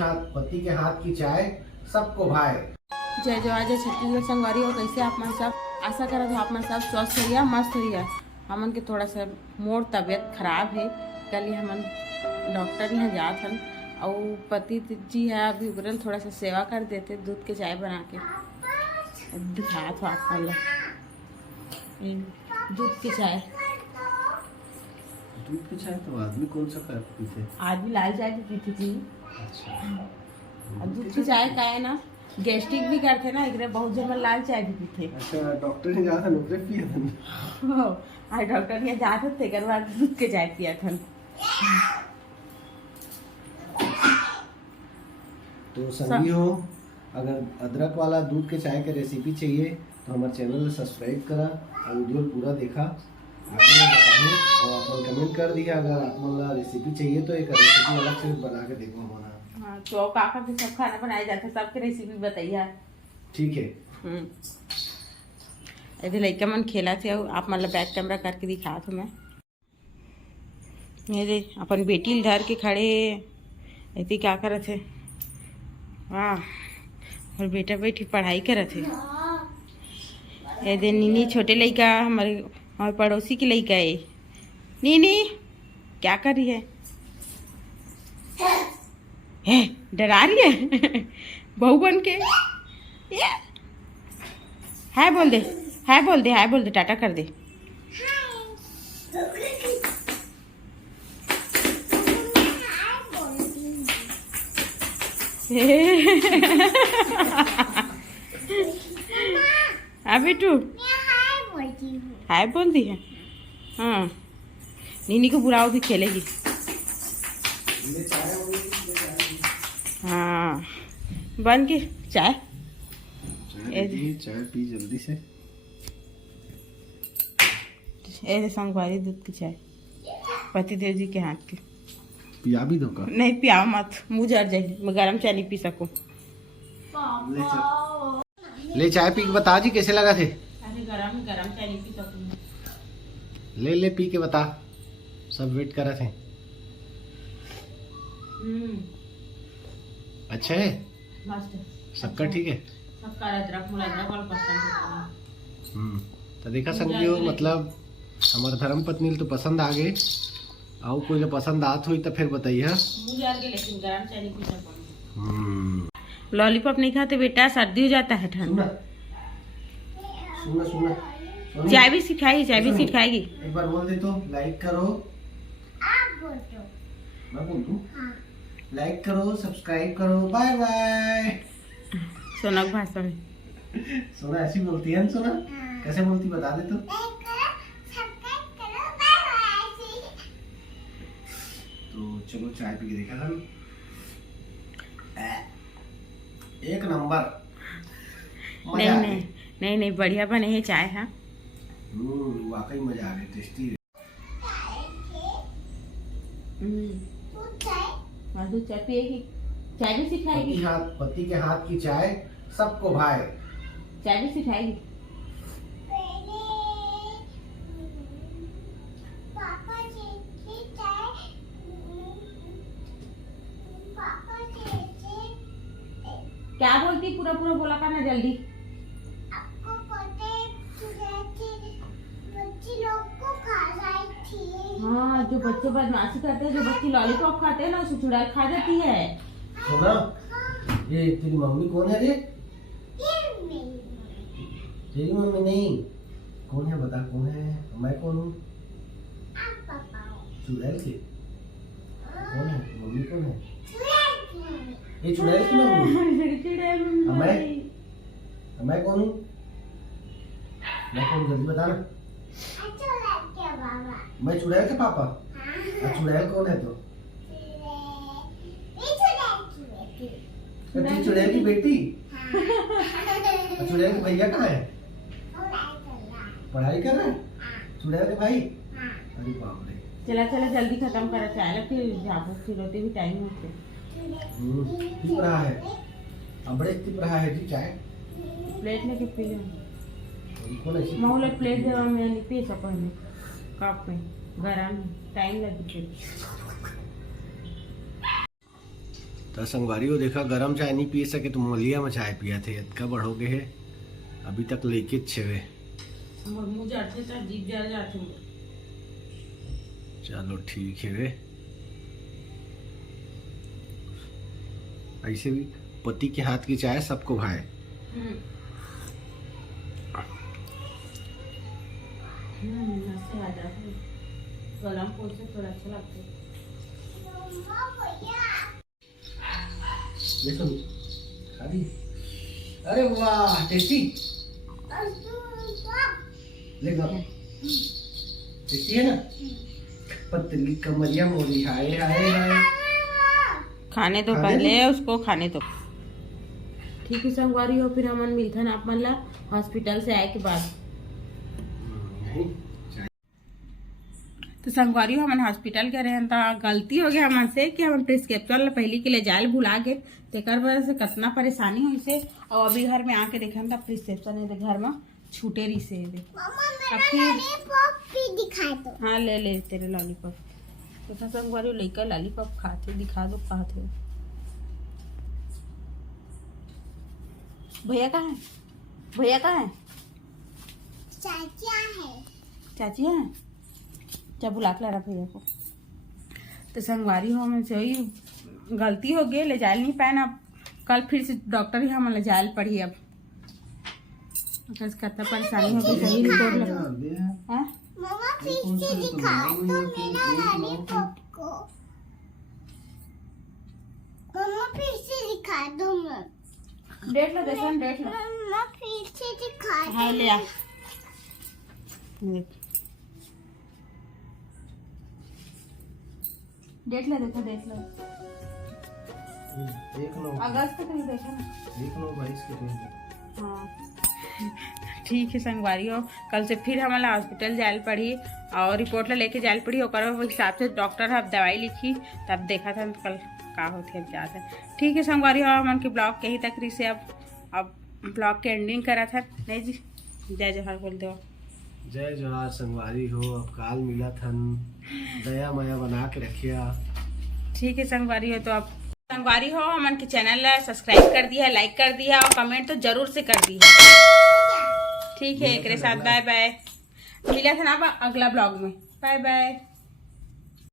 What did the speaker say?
पति के हाथ की चाय सबको भाए। जय जवान जय छत्तीसगढ़ संगवारी हो। कैसे आप मन सब आशा करत हो आप मन सब स्वस्थ होइया मस्त होइया। हमन के थोड़ा सा मोर तबीयत खराब है, कल हमन डॉक्टर यहाँ जात हन और पति जी है अभी उगरन थोड़ा सा सेवा कर देते, दूध के चाय बना के दिखाया था आप मन। दूध के चाय तो आदमी कौन सा पीते? आदमी लाल चाय भी पीती थी। अच्छा, दूध की चाय का है ना गैस्ट्रिक भी करते ना, एक बहुत जन लाल चाय भी पीते। अच्छा, डॉक्टर ने जाता नौकरी पिया था। आज डॉक्टर ने जाते थे कर बाद दूध के चाय पिया था। तो संगी हो, अगर अदरक वाला दूध के चाय की रेसिपी चाहिए तो हमारे चैनल को सब्सक्राइब करा और वीडियो पूरा देखा आगे बताऊँ और अपन कमेंट कर दिया। अगर आप रेसिपी चाहिए तो एक रेसिपी अलग से बना के देखो हमारा। हाँ, तो काका भी सब खाना बनाया जाता है, सबके रेसिपी बताइए। ठीक है। इधर लड़का मन खेला थे और आप मतलब बैक कैमरा करके दिखा तो मैं मेरे अपन बेटी धर के खड़े ऐसे क्या करत थे। वाह, और बेटा बेटी पढ़ाई करत थे। ये नीनी छोटे लड़का हमारे पड़ोसी की लड़का है। नीनी क्या कर रही है? डरा रही है बहू बन के। हाय बोल दे, हाय बोल दे, हाय बोल दे, टाटा कर दे। अभी तू हाय बोल दी है। हाँ, नीनी को बुलाओ भी खेलेगी। हाँ, बन के चाय पी जल्दी से। ऐसे संगवारी दूध की चाय पति देव जी के हाथ की। पिया भी दो का? नहीं पिया मत, मुँह जर जाए, मैं गरम चाय नहीं पी सकूं। ले चाय पी के बता जी कैसे लगा थे। अरे गरम चाय नहीं पी सकूं। ले पी के बता, सब वेट कर रहे थे। अच्छा है, सबका ठीक है। सबका अदरक वाला पसंद है। तो देखा संगियो, मतलब हमारे धर्म पत्नी तो पसंद आ गए और कोई पसंद आत हुई तो फिर बताइए। लेकिन गरम चाय नहीं पी सकूं। लॉलीपॉप नहीं खाते बेटा, सर्दी हो जाता है, ठंड। सुना चाय भी सिखाएगी, चाय भी सिखाएगी। एक बार बोल दे तो लाइक करो। आप बोल दो। मैं बोल दूं? हाँ। लाइक करो, सब्सक्राइब करो, बाय बाय। सोना की भाषा में सोना ऐसी बोलती है ना? सोना कैसे बोलती बता दे तो। तो चलो चाय पी के देखा हम। एक नंबर। नहीं बढ़िया बने है चाय। हाँ, वाकई मजा आ गया, टेस्टी है। चाय पिएगी, चाय भी सिखाएगी। पति के हाथ की चाय सबको भाए। चाय भी सिखाएगी। क्या बोलती? पूरा बोला करना जल्दी। आपको पता है बच्चे लोग को खा रही थी। हाँ, जो बच्चे बदमाशी करते हैं, जो बच्चे लॉलीपॉप खाते हैं ना, उसे चुड़ैल खा जाती है। सुना, ये तेरी मम्मी कौन है रे? तेरी मम्मी नहीं, कौन है बता, कौन है? मैं कौन हूँ? चुड़ैल की कौन है? मम्मी कौन है? ये चुड़ैल की मम्मी। मैं कौन हूँ? मैं कौन, जल्दी बता ना। मैं चुड़ैल के पापा। चुड़ैल कौन है तो? चुड़ैल की बेटी। चुड़ैल के भैया कहाँ है? पढ़ाई कर रहे हैं चुड़ैल के भाई। अरे बाप रे। चला जल्दी खत्म करा चाय, फिर जाबो फिरोते भी टाइम होते। पी रहा है, अबड़े पी रहा है जी चाय। प्लेट लेके पी ले। मौले प्लेट दे मैं नहीं पी सको नहीं, कप में गरम टाइम लगी। तो संगवारी हो देखा गरम चाय नहीं पी सके तो मलिया में चाय पिया थे इतना बढ़ोगे है अभी तक लेके छेवे। मुंह जाते तो जीभ जल जाते हैं। चलो ठीक है वे। ऐसे भी पति के हाथ की चाय सबको भाए। ऐसे आ जाते हैं। गला में पोंछ से थोड़ा अच्छा लगता है। देखो खा ली। अरे वाह टेस्टी ले लो टेस्टी है ना। पतली कमरिया मोरी हाय हाय हाय। खाने तो पहले उसको खाने तो ठीक है संगवारी हो। फिर हमन मिलथन आप मन ला हॉस्पिटल से आए के बाद। तो संगवारी हो हमन हॉस्पिटल गए रहे तो गलती हो गया हमन से कि हम प्रिस्क्रिप्शन ला पहले के ले जाए भुला गए। तेकर वजह से कितना परेशानी हुई से। और अभी घर में आके देखे तो प्रिस्क्रिप्शन है घर में छूटे रही से। हाँ ले ले तेरे लॉलीपॉप। तो संगवारी लेकर लॉलीपॉप खाते दिखा दो खाते। भैया कहाँ है? भैया कहाँ है? चाची है। क्या बुला के ला रहा भैया को। तो संगवारी हो हमसे वही गलती हो गई ले जाए नहीं पाए ना। कल फिर से डॉक्टर ही हम ले जाए पड़ी। अब कितना परेशानी हो गई। सही रिपोर्ट लगा। मम्मा फिर से दिखा दो मेरा लॉलीपॉप को। मम्मा फिर से दिखा दो। डेट लो देखो डेट लो। मम्मा फिर से दिखा दो। हाँ ले आ। डेट लो देखो डेट लो। देख लो अगस्त तक नहीं देखा ना। देख लो 22 के। हाँ ठीक है संगवारी हो। कल से फिर हमारा हॉस्पिटल जाए पड़ी और रिपोर्ट ला लेके जाए पड़ी। और हिसाब से डॉक्टर अब दवाई लिखी तब देखा था कल का होते अब जाते। ठीक है संगवारी हो मन के ब्लॉग के ही तक रही से अब ब्लॉग के एंडिंग करा था नहीं जी। जय जोहार बोल दो। जय जोहार संगवारी हो। अब काल मिला थन दया माया बना के रखिया। ठीक है संगवारी हो। तो अब संगवारी हो मन के चैनल सब्सक्राइब कर दिया लाइक कर दिया और कमेंट तो जरूर से कर दिया। ठीक है एक साथ बाय बाय। मिला था ना अगला ब्लॉग में। Bye bye.